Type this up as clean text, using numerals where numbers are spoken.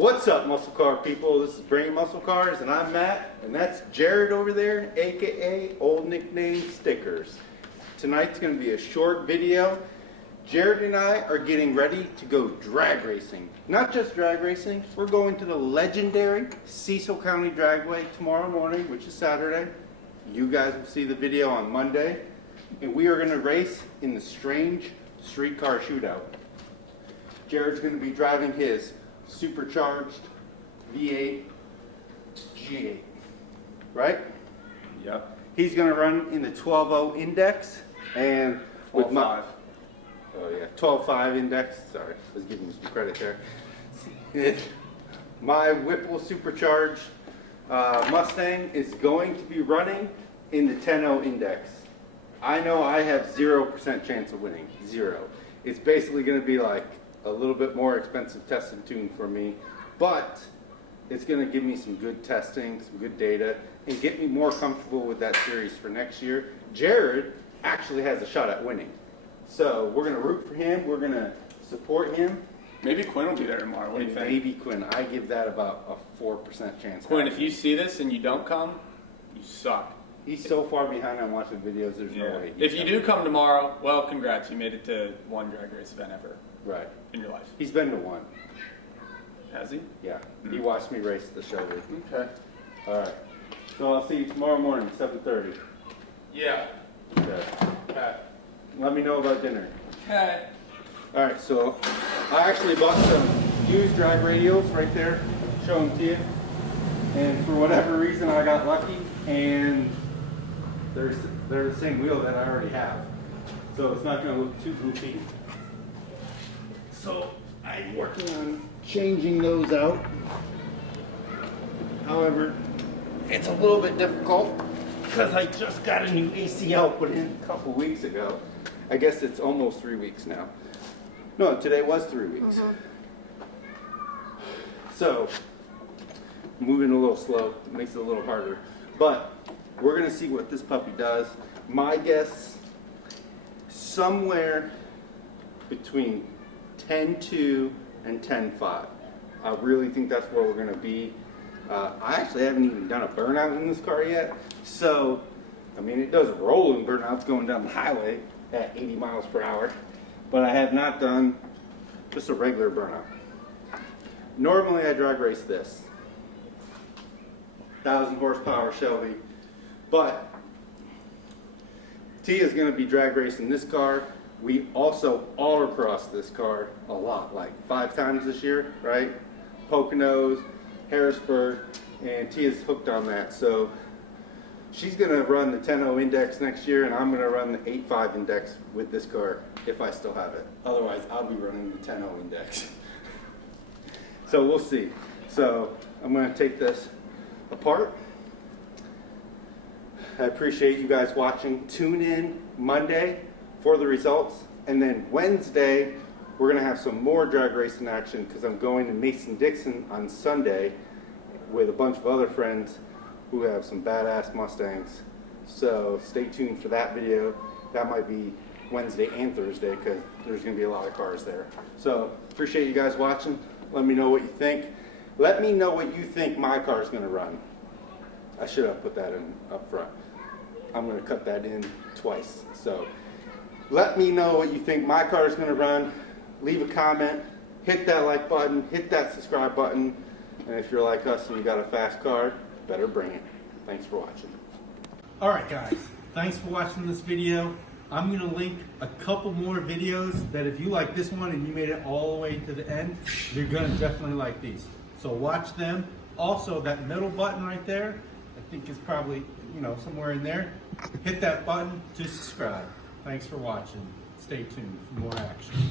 What's up, muscle car people? This is Brain Muscle Cars, and I'm Matt, and that's Jared over there, aka old nickname Stickers. Tonight's going to be a short video. Jared and I are getting ready to go drag racing. Not just drag racing, we're going to the legendary Cecil County Dragway tomorrow morning, which is Saturday. You guys will see the video on Monday, and we are going to race in the Strange Streetcar Shootout. Jared's going to be driving his supercharged V8 G8, right? Yep. He's going to run in the 12.0 index and with 12.5. Oh yeah, 12.5 index. Sorry, I was giving you some credit there. My Whipple supercharged Mustang is going to be running in the 10.0 index. I know I have 0% chance of winning. Zero. It's basically going to be like a little bit more expensive test and tune for me, but it's going to give me some good testing, some good data, and get me more comfortable with that series for next year. Jared actually has a shot at winning, so we're going to root for him. We're going to support him. Maybe Quinn will be there tomorrow. What do you think? Maybe Quinn. I give that about a 4% chance. Quinn, if you see this and you don't come, you suck. He's so far behind on watching videos, there's no way. If you do come tomorrow, well, congrats. You made it to one drag race event ever. Right. In your life. He's been to one. Has he? Yeah. He watched me race the show with me. Okay. All right. So I'll see you tomorrow morning, 7:30. Yeah. Okay. Okay. Let me know about dinner. Okay. All right. So I actually bought some used drag radials right there. Show them to you. And for whatever reason, I got lucky, and they're the same wheel that I already have. So it's not going to look too goofy. So I'm working on changing those out. However, it's a little bit difficult because I just got a new ACL put in a couple weeks ago. I guess it's almost 3 weeks now. No, today was 3 weeks. So moving a little slow, it makes it a little harder. But we're gonna see what this puppy does. My guess, somewhere between 10.2 and 10.5. I really think that's where we're gonna be. I actually haven't even done a burnout in this car yet. So, I mean, it does rolling burnouts going down the highway at 80 miles per hour, but I have not done just a regular burnout. Normally I drag race this 1,000 horsepower Shelby, but T is going to be drag racing this car. We also autocross this car a lot, like 5 times this year, right? Poconos, Harrisburg, and T is hooked on that. So she's going to run the 10.0 index next year, and I'm going to run the 8.5 index with this car if I still have it. Otherwise, I'll be running the 10.0 index. So we'll see. So I'm going to take this apart. I appreciate you guys watching. Tune in Monday for the results, and then Wednesday we're going to have some more drag racing action because I'm going to Mason-Dixon on Sunday with a bunch of other friends who have some badass Mustangs. So stay tuned for that video. That might be Wednesday and Thursday because there's going to be a lot of cars there. So appreciate you guys watching. Let me know what you think. Let me know what you think my car is going to run. I should have put that in up front. I'm going to cut that in twice. So let me know what you think my car is going to run. Leave a comment. Hit that like button. Hit that subscribe button. And if you're like us and you got a fast car, better bring it. Thanks for watching. All right, guys. Thanks for watching this video. I'm going to link a couple more videos that if you like this one and you made it all the way to the end, you're going to definitely like these. So watch them. Also, that middle button right there, I think is probably, somewhere in there. Hit that button to subscribe. Thanks for watching. Stay tuned for more action.